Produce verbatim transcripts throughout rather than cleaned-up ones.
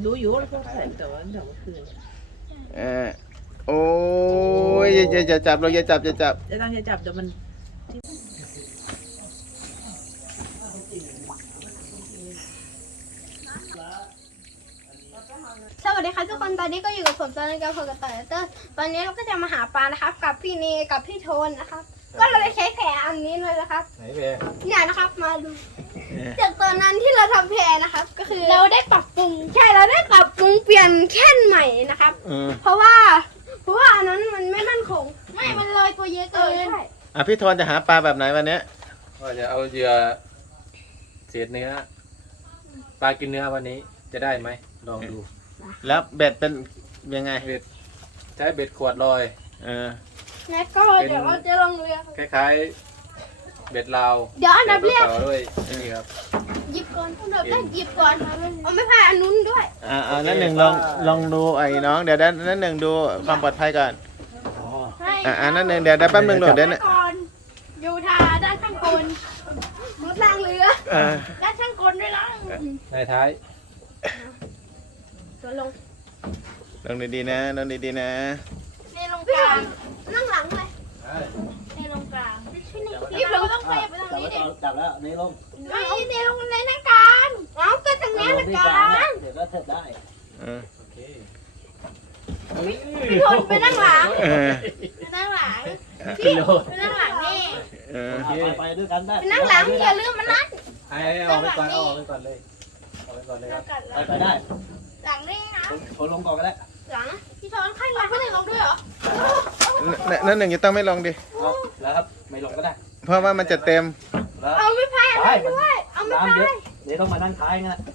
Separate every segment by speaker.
Speaker 1: ดูอยู่แล้วก็ใส่แต่ว่าแต่ว่าคืน
Speaker 2: เออโอ้ยอย่าอย่าอย่าจับเราอย่าจับอย่าจับ
Speaker 1: จะตั้งใจจับเดี๋ยวมัน
Speaker 3: สวัสดีครับทุกคนตอนนี้ก็อยู่กับผมตอนนี้กับผมกับต่อยเตอร์ตอนนี้เราก็จะมาหาปลานะครับกับพี่เนกับพี่โทนนะครับก็เราจะใช้แพอันนี้เลยนะครับ
Speaker 4: ไหนแพ
Speaker 3: เนี่ยนะครับมาดูจากตอนนั้นที่เราทำแพนะครับก็คือเราได้ปรับปรุงใช่เราได้ปรับปรุงเปลี่ยนแค่นใหม่นะครับเพราะว่าเพราะว่าอันนั้นมันไม่มั่นคงไม่มันลอยตัวเยอะเกิน
Speaker 2: อ่ะพี่โทนจะหาปลาแบบไหนวันนี้
Speaker 4: ว่าจะเอาเหยื่อเศษเนื้อปลากินเนื้อวันนี้จะได้ไหมลองดู
Speaker 2: แล้วเบ็ดเป็นยังไง
Speaker 4: เบ็ดใช้เบ็ดขวดลอย
Speaker 2: เออ
Speaker 3: แล้วก็เดี๋ยวเราจะลงเรือ
Speaker 4: คล้ายๆเบ็ดลาว
Speaker 3: เดี๋ยวอันดับแรก
Speaker 4: ด้วยนี่ครับ
Speaker 3: หยิบก่อนอันดับแรกหยิบก่อนเอาไม่พายอันนู้นด้วย
Speaker 2: อ่าอ่านั่นหนึ่งลองลองดูไอ้น้องเดี๋ยวนั่นหนึ่งดูความปลอดภัยก่อนอ่าอ่านั่นหนึ่งเดี๋ยวแป๊บนึงโหลดเดี๋ยวนะ
Speaker 3: อยู่ทาด้านข้างบนรถล่างเรือด้านข้างบนด้วยนะ
Speaker 4: ในท้าย
Speaker 3: ลง
Speaker 2: ลงดีๆนะลงดีๆนะ
Speaker 3: ในลงกลางนั่งหลังเลยในลงกลางนี่เราต้องไปไปทางนี้ดิ
Speaker 5: จับแล้วในลง
Speaker 3: ไม่ในลงในนั่งกลางเอาก็ทางนี้ละกลาง
Speaker 5: เดี๋ยวก็เถิดได้
Speaker 4: โอเค
Speaker 3: พี่ทนไปนั่งหลังไปนั่งหลังพี่ไปนั่งหลังนี่
Speaker 5: ไปด้วยกันได้
Speaker 3: ไปนั่งหลังอย่าลืมมันนั่ง
Speaker 4: ไอ้เอาไปก่อนเอาไปก่อนเลยเอาไปก่อนเลยครับ
Speaker 5: ไปได้
Speaker 3: หลังนี่นะ
Speaker 5: โผล่ลงก่อนก็ได้
Speaker 3: หลังพี่ทนขั้นลงไม่ได้ลงด้วยเหรอ
Speaker 2: นั่นหนึ่งจะต้องไม่ลงดิ
Speaker 5: แล้วครับไม่ลงก็ได้
Speaker 2: เพราะว่ามันจะเต็ม
Speaker 3: เอาไม่พายอะไรด้วยเอาไม่พาย
Speaker 5: เดี๋ยวต้องมานั่งท้ายงั้นนะ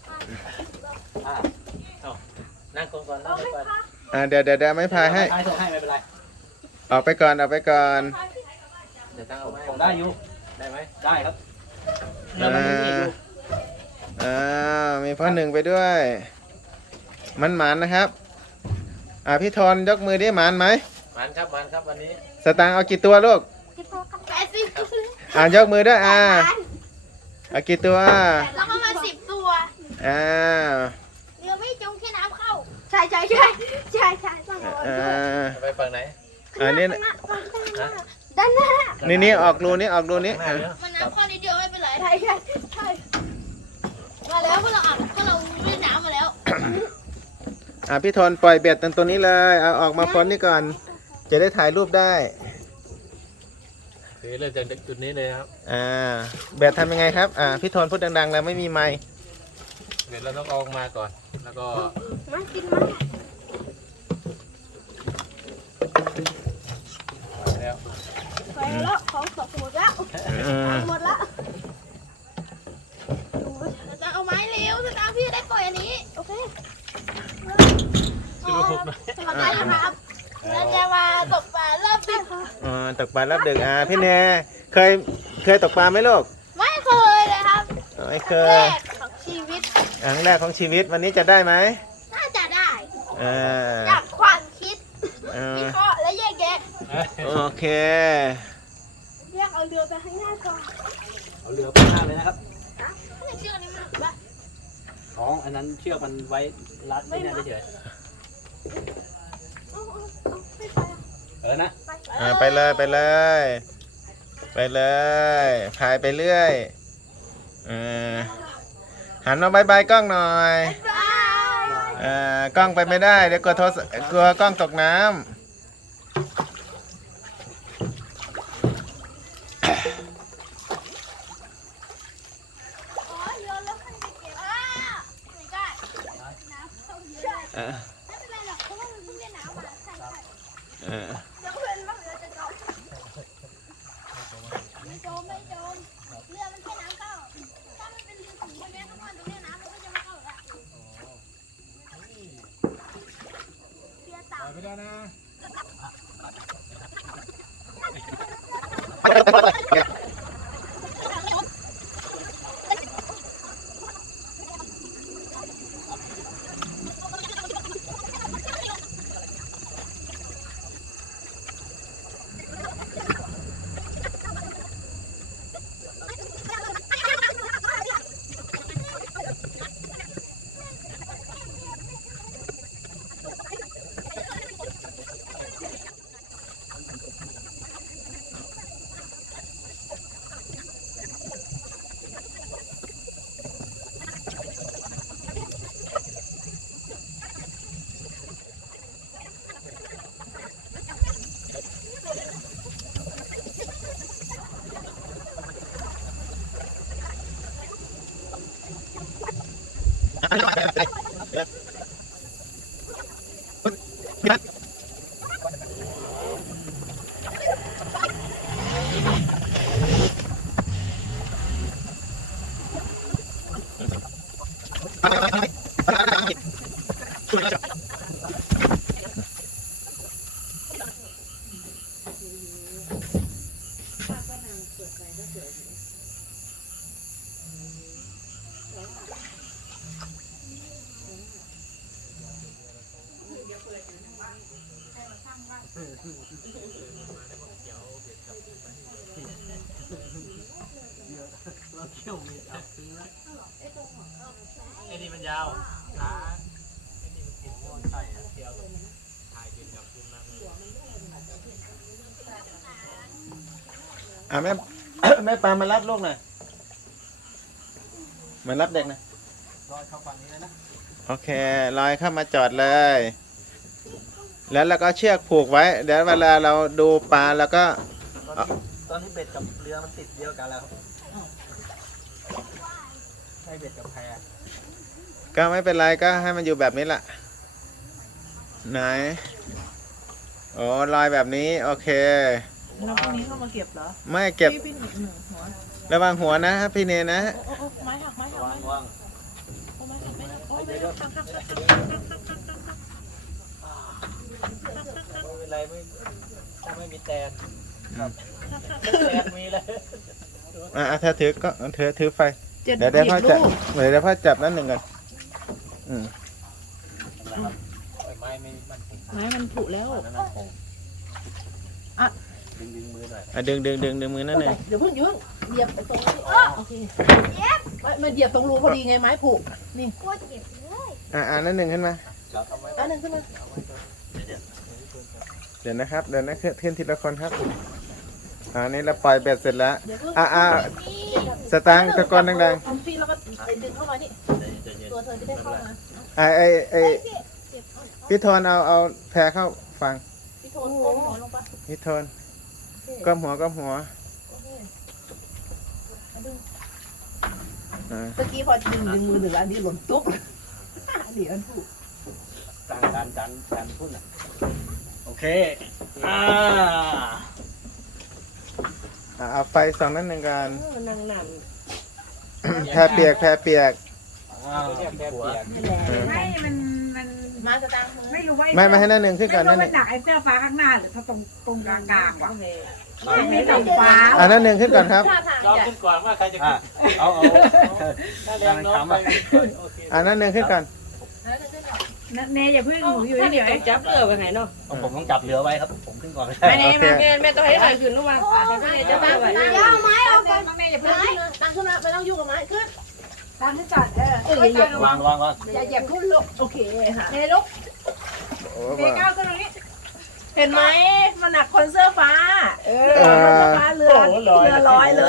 Speaker 4: นั่งก่อนก่อนนั่งก่อน
Speaker 2: อ่าเดี๋ยวเดี๋ยวไม่พายให้
Speaker 5: ท้ายส่งให้ไม่เป็นไร
Speaker 2: ออกไปก่อนออกไปก่อน
Speaker 4: เดี๋ยวตั้งเอาไว้
Speaker 5: ส่งได้อยู่
Speaker 4: ได้ไหม
Speaker 5: ได้ครับ
Speaker 2: อ่าอ่ามีพ่อหนึ่งไปด้วยมันหมานนะครับอ่าพี่ทอนยกมือได้หมานไหม
Speaker 4: หมานครับหมานครับวันนี้
Speaker 2: สตางค์เอากี่ตัวลูกอ่ายกมือด้วยอ่าเอากี่ตัว
Speaker 3: แล้วก็มาสิบตัว
Speaker 2: อ่า
Speaker 3: เรือไม่จมแค่น้ำเข้าใช่ใช่ใช่ใช่ใช่
Speaker 2: อ่า
Speaker 4: ไปฝั่งไหน
Speaker 2: อ่านี่
Speaker 3: ด้านหน้า
Speaker 2: นี่นี่ออกรูนี้ออกรูนี้
Speaker 3: มันน้ำข้อนิดเดียวไม่เป็นไรใช่ใช่ใช่มาแล้วพวกเราอาบพวกเราเล่นน้ำมาแล้ว
Speaker 2: อ่าพี่ทนปล่อยเบ็ดตรงตัวนี้เลยเอาออกมาพ้นนี่ก่อนจะได้ถ่ายรูปได้
Speaker 4: คือเริ่มจากจุดนี้เลยครับ
Speaker 2: อ่าเบ็ดทำยังไงครับอ่าพี่ทนพูดดังๆแล้วไม่มีไมค์
Speaker 4: เบ็ดเราต้องออกมาก่อนแล้วก็
Speaker 3: มากินมา
Speaker 4: ไปแล้ว
Speaker 3: ไปแล้วของสดหมดแล้วหมดแล้วจะเอาไม้เร็วจะเอาพี่ได้ปล่อยอันนี้โอเคสวัสดีครับเราจะมาตกปลารอบดึก
Speaker 2: อ๋อตกปลารอบดึกอ่าพี่แนเคยเคยตกปลาไหมลูก
Speaker 3: ไม่เคยเลยครับ
Speaker 2: ไม่เคย
Speaker 3: ครั้งแรกของชีวิต
Speaker 2: ครั้งแรกของชีวิตวันนี้จะได้ไหม
Speaker 3: น่าจะได้
Speaker 2: จาก
Speaker 3: ความคิดวิเคราะห์และแยกแยะ
Speaker 2: โอเค
Speaker 3: แยกเอาเรือไปข้างหน้าก่อน
Speaker 5: เอาเรือไปข้างเลยนะครับ
Speaker 3: เชือกนี้มันบ้า
Speaker 5: ของอันนั้นเชือกมันไว้รัดไม่ได้เฉยเออนะ
Speaker 2: ไปเลยไปเลยไปเลยพายไปเรื่อยหันมาบายบายกล้องหน่อยกล้องไปไม่ได้เดี๋ยวกลัวโทรกลัวกล้องตกน้ำ
Speaker 3: ไม่เป็นไรหรอกเพราะว่ามันเพิ่งเล่นน้ำมาใช่ใช่แล้วเพื่อนบ้างเรือจะจมไม่จมไม่จมเรือมันแค่น้ำเข้าถ้ามันเป็นเรือสีใช่ไหมข้างบนตรงนี้น้ำมันก็จะไม่เข้าละเรือต่ำ
Speaker 4: ไปได้นะ
Speaker 5: ไอ้นี่มันยาวขาไอ้นี่มันติดโอ้ใช่อะเดียวถ่ายเดินกลับคืนมา
Speaker 2: อ่ะแม่ แม่ปลามารับลูกหน่อยมารับเด็กนะ
Speaker 5: รอเข้าฝั่งนี้เลยนะ
Speaker 2: โอเคลอยเข้ามาจอดเลย แล้วเราก็เชือกผูกไว้ เดี๋ยวเวลาเราดูปลาแล้วก็
Speaker 5: ตอนนี้ตอนนี้เบ็ดกับเรือมันติดเดียวกันแล้วครับให้เบ็ดกับแพ
Speaker 2: ก็ไม่เป็นไรก็ให้มันอยู่แบบนี้แหละไหนโอ้ลอยแบบนี้โอเค
Speaker 1: แล้วพวกนี้เข้ามาเก็บเหรอ
Speaker 2: ไม่เก็บ
Speaker 1: พี่พี่หนึ่งหัว
Speaker 2: ระวังหัวนะครับพี่เนนะ
Speaker 1: โอ้โอ้ไม้หักไม้หัก
Speaker 5: วางวาง
Speaker 1: โอ้ไม้หักไม้หักโอ้ไม้หักหักหักหัก
Speaker 5: ไม่เป็นไรไม่ถ้าไม่มีแตนครับแตนมีเลย
Speaker 2: อ่ะเธอถือก็เธอถือไฟ
Speaker 1: เจ็ด
Speaker 2: เดี๋ยวเดี๋ยวพ่อ
Speaker 1: ลู
Speaker 2: จับ
Speaker 1: ก
Speaker 2: เดี๋ยวเดี๋ยวพ่อจับนั่นหนึ่งก่อนอืม
Speaker 5: นะครับไม้ไม่มันคง
Speaker 1: ไม้มันผุแล้ว
Speaker 5: นั่นมันคง
Speaker 1: อ่ะ
Speaker 5: ดึงดึงมือหน่อย
Speaker 2: อ่ะดึงดึงดึงดึงมือนั่นหนึ่ง
Speaker 1: เดี๋ยวเพิ่งอยืงเหยียบไปตรงนี้โอเคไม่มันเหยียบตรงรูพอดีไงไม้ผุนี่
Speaker 3: โคตรเจ็บเลย
Speaker 2: อ่ะอ่ะนั่นหนึ่งขึ้นมา
Speaker 5: ครับเอาไว้
Speaker 1: อันหนึ่งขึ้นมา
Speaker 2: เดี๋ยวนะครับเดี๋ยวนะขึ้นขึ้นทีละคนครับอ่านี่เราปล่อยเบ็ดเสร็จแล้ว
Speaker 1: เดี๋ยวเพิ่ง
Speaker 2: อ่ะอ่ะสตางค์ตะโกนดัง
Speaker 1: ทำฟีแล้วก็ดึงเข้ามานี่
Speaker 5: ใจเย็น
Speaker 1: ตัวเธอจะได้เข้ามา
Speaker 2: ๆไอไอไอพี่โทนเอาเอาแพรเข้าฟัง
Speaker 1: พี่โทนก้มหัวลงไป
Speaker 2: พี่โทนก้มหัวก้มหัวอ่า
Speaker 1: เมื่อกี้พอดึงดึงมือหนึ่งอันนี้หล่นตุ๊บเดี๋ยวอันผุ
Speaker 5: จานจานจานจานพุ่นอ่ะโอเคอ่า
Speaker 2: อ่ะเอาไฟสองนั่นหนึ่งกัน
Speaker 1: นั่งนั่ง
Speaker 2: แพรเปียกแพรเปียก
Speaker 5: อ่าแค่เปียก
Speaker 6: ไม่มันมัน
Speaker 1: มาสตางค์
Speaker 6: ไม่รู้ว่า
Speaker 2: ไม่ไม่ให้นั่นหนึ่งขึ้นก่อน
Speaker 6: ไม่
Speaker 2: นั่
Speaker 6: รู้
Speaker 2: นห
Speaker 6: ว่า
Speaker 2: นึ่ง
Speaker 6: หนักไอ้เสื้อฟ้าข้างหน้าหรือถ้าตรงตรงกลางกลางๆว่ะ
Speaker 1: โอเค
Speaker 6: มันมีสองฟ้า
Speaker 2: อ่ะนั่นหนึ่งขึ้นก่อนครับ
Speaker 1: ท่าทาง
Speaker 5: จอง
Speaker 1: จะ
Speaker 5: ขึ้นก่อนว่าใครจะขึ้นเอาเอาถ้าแรงโน้มไปโอเค
Speaker 2: อ่ะนั่นหนึ่งขึ้นก่อน
Speaker 6: เนยอย่าเพิ่งหนูอยู่เฉย
Speaker 1: จับเรือไปไหนเนาะ
Speaker 5: ผมต้องจับเรือไว้ครับ ผมขึ้นก่อนไม่
Speaker 6: ๆ
Speaker 5: ได้
Speaker 6: อันนี้มา
Speaker 1: แม่แม่ต้องให้ใครขึ้นรู้มั้ยจะตั้งขึ้นมา
Speaker 3: เดี๋ยวเอาไม้ออกก่อน
Speaker 6: แม่อย่าเพิ่ง
Speaker 1: ตั้งขึ้นมาไม่ต้องยุ่งกับไม้ขึ้น
Speaker 6: ตั้งขึ้นก่อนเออ
Speaker 1: เอออย่าเหยียบ
Speaker 5: วางวางวาง
Speaker 6: อย่าเหยียบขึ้นลูก
Speaker 1: โอเคค่ะ
Speaker 6: เนยลูก
Speaker 2: โอ้
Speaker 6: เนย
Speaker 2: บ้า
Speaker 6: ก้าวขึ้นตรงนี้
Speaker 1: เห็นไหมมันหนักคนเสื้อฟ้า เออ
Speaker 2: เออ
Speaker 1: คนเสื้อฟ้าเรือเรือลอยเลย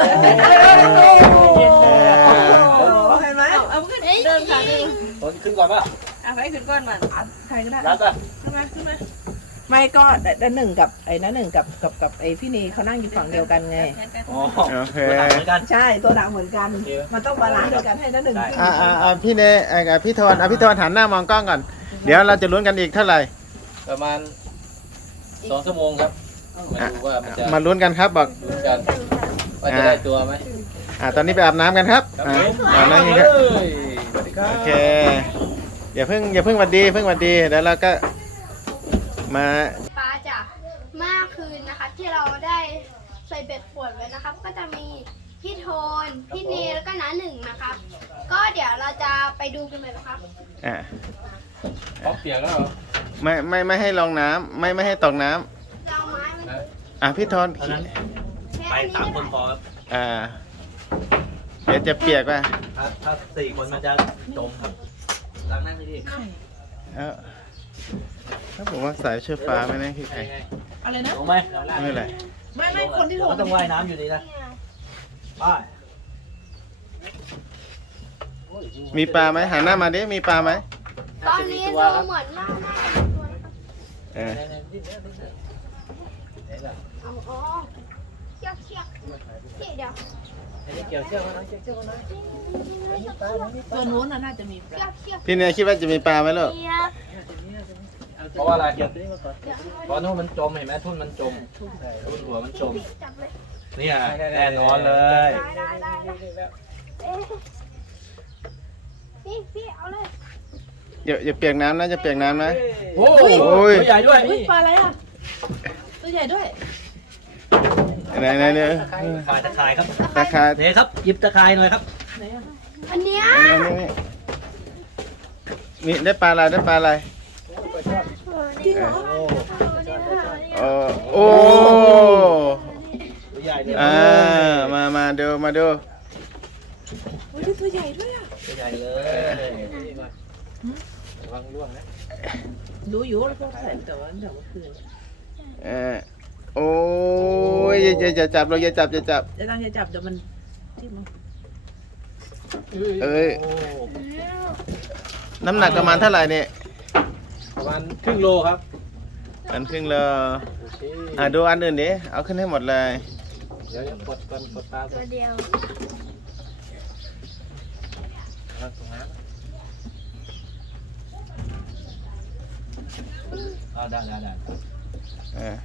Speaker 1: เห็นไหมเอาขึ้นเดินค่ะ
Speaker 5: ต้นขึ้นก่อนป่ะ
Speaker 1: เอาไปขึ้นก้อนมันใครก็ได้
Speaker 5: รัดป่ะ
Speaker 1: ขึ้นมาขึ้นมาไม่ก็ด้านหนึ่งกับไอ้นั่นหนึ่งกับกับกับไอ้พี่นีเขานั่งอยู่ฝั่งเดียวกันไง
Speaker 5: อ๋อ
Speaker 2: โอเค
Speaker 5: เหมือนกัน
Speaker 1: ใช่ตัวหนักเหมือนกัน มันต้องบาลานซ์เดียวกันให้ด้านหนึ่งขึ้น
Speaker 2: อ่ะอ่ะอ่ะพี่เนไอ้พี่โทนอ่ะพี่โทนหันหน้ามองกล้องก่อนเดี๋ยวเราจะลุ้นกันอีกเท่าไหร่
Speaker 4: ประมาณสองชั่วโมงครับมาดูว่ามันจะ
Speaker 2: มาลุ้นกันครับบอก
Speaker 4: ลุ้นกันว่าจะได้ตัวไหม
Speaker 2: อ่ะตอนนี้ไปอาบน้ำกันครับ
Speaker 4: ครับ
Speaker 2: อ่ะ
Speaker 4: ผม
Speaker 2: อาบน้ำกัน
Speaker 4: เล
Speaker 2: ครับ
Speaker 4: ยสวัสดีครับ
Speaker 2: โอเคอย่าเพิ่งอย่าเพิ่งหวัดดีเพิ่งหวัดดีเดี๋ยวเราก็มา
Speaker 3: ปลาจากเมื่อคืนนะครับที่เราได้ใส่เบ็ดขวดไว้นะครับ ก็จะมีพี่โทนพี่เนแล้วก็น้าหนึ่งนะครับ ก็เดี๋ยวเราจะไปดูกันเลยนะครับ
Speaker 2: อ่ะ
Speaker 4: พร้อมเปียกแล้วเหรอ
Speaker 2: ไม่ไม่ไม่ให้ลงน้ำไม่ไม่ให้ตกน้ำ
Speaker 3: เราไม้มัน
Speaker 4: นะ
Speaker 2: อ่ะพี่โทน
Speaker 5: เท่านั้น
Speaker 3: แค่
Speaker 5: ไป
Speaker 3: อันนี้
Speaker 5: สาม
Speaker 3: ก็
Speaker 5: คนพ
Speaker 3: ได้
Speaker 5: อครับ
Speaker 2: อ่าเดี๋ยวจะเปียกป่ะ
Speaker 5: ถ้าถ้าสี่คนมันจะจมครับล้างหน้าไม่ดี
Speaker 2: เอ้าถ้าผมว่าสายเชือกฟ้าไม่นั่นคือใคร
Speaker 1: อะไรนะ
Speaker 5: ลงไหม
Speaker 2: ไม่เป็นไร
Speaker 1: ไม่ไม่คนที่โทร
Speaker 5: ก็ต้องว่ายน้ำอยู่ดีนะไป
Speaker 2: มีปลาไหมหันหน้ามาดิมีปลาไหม
Speaker 3: ตอนนี้ดูเหมือนว่าน่าจะมีตัวนะครับ
Speaker 2: เออ
Speaker 3: เอาอ๋อเชือกเชือกพี่เดี๋ยว
Speaker 5: เกี่ยวเชือกมาหน่อยเกี่ยวเชือกมาหน่อย
Speaker 1: ตัวนู้นน่ะน่าจะมีปลา
Speaker 2: พี่เนยคิดว่าจะมีปลาไหมลูก
Speaker 4: เพราะว่าอะไร
Speaker 5: เกี่ยวตัวนี้มาก่อน
Speaker 4: เพราะนู่นมันจมเห็นไหมทุ่นมันจมทุ่นหัวมันจม
Speaker 3: จับเลย
Speaker 4: เนี่ยแน่นอนเลย
Speaker 3: ได้ได้ได้ได้เอ๊ะพี่พี่เอาเลย
Speaker 2: อย่าอย่าเปียกน้ำนะจะเปียกน้ำนะ
Speaker 4: โอ้
Speaker 2: โอ้ย
Speaker 4: ตัวใหญ่ด้วย
Speaker 1: อุ้ยปลาอะไรอ่ะตัวใหญ่ด้วย
Speaker 2: ไหนไหนเนี่ย
Speaker 5: ขายตะข่ายครับ
Speaker 2: ตาคา
Speaker 5: เนี่ยครับหยิบตะข่ายหน่อยครับ
Speaker 1: ไหนอ่ะ
Speaker 3: อันเนี้ย
Speaker 2: นี่นี่ได้ปลาอะไรได้ปลาอะไร
Speaker 1: จริงเหรอ
Speaker 2: โอ้โอ้
Speaker 5: ตัวใหญ่เลย
Speaker 2: อ่ามามาดูมาดู
Speaker 1: โอ้ยตัวใหญ่ด้วยอ่ะ
Speaker 5: ตัวใหญ่เลย
Speaker 4: ระวังร่วงนะ
Speaker 1: รู้อยู่ว่าพวกใส่แต่ว่าเดี๋ยวเมื่อคืน
Speaker 2: เออโอ้ยอย่าอย่าอย่าจับเราอย่าจับอย่าจับ
Speaker 1: จะตั้งใจจับเดี๋ยวมันที่มัน
Speaker 2: เอ้ย
Speaker 5: โอ้
Speaker 2: น้ำหนักประมาณเท่าไหร่เนี่ย
Speaker 4: ประมาณครึ่งโลครับ
Speaker 2: อันครึ่งเลย
Speaker 4: โอเค
Speaker 2: อ่ะดูอันอื่นดิเอาขึ้นให้หมดเลย
Speaker 4: เดี๋ยวเดี๋ยวกดกดกดปลา
Speaker 3: ตัวเดียว
Speaker 4: ระวังตรงนั้น
Speaker 5: อ่าได้ได้ได้
Speaker 2: เออ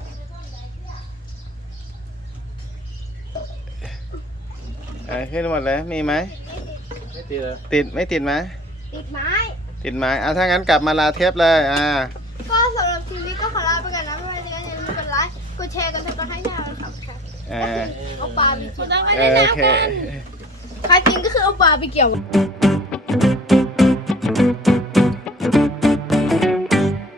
Speaker 2: เออขึ้นหมดเลยมีไหม
Speaker 4: ไม่ตีเลย
Speaker 2: ติดไม่ติดไหม
Speaker 3: ติดไม้
Speaker 2: ติดไหมอ่ะถ้างั้นกลับมาลาเทปเลยอ่า
Speaker 3: ก็สำหรับชีวิตก็ขอลาไปก่อนนะไม่ว่าจะยังไงอย่าลืมกดไลค์กดแชร์กดซับสไครต์ให้เราครับค่ะ
Speaker 2: เออ
Speaker 3: เอาปลาไปกิน
Speaker 2: เออโอเค
Speaker 3: ใครจริงก็คือเอาปลาไปเกี่ยว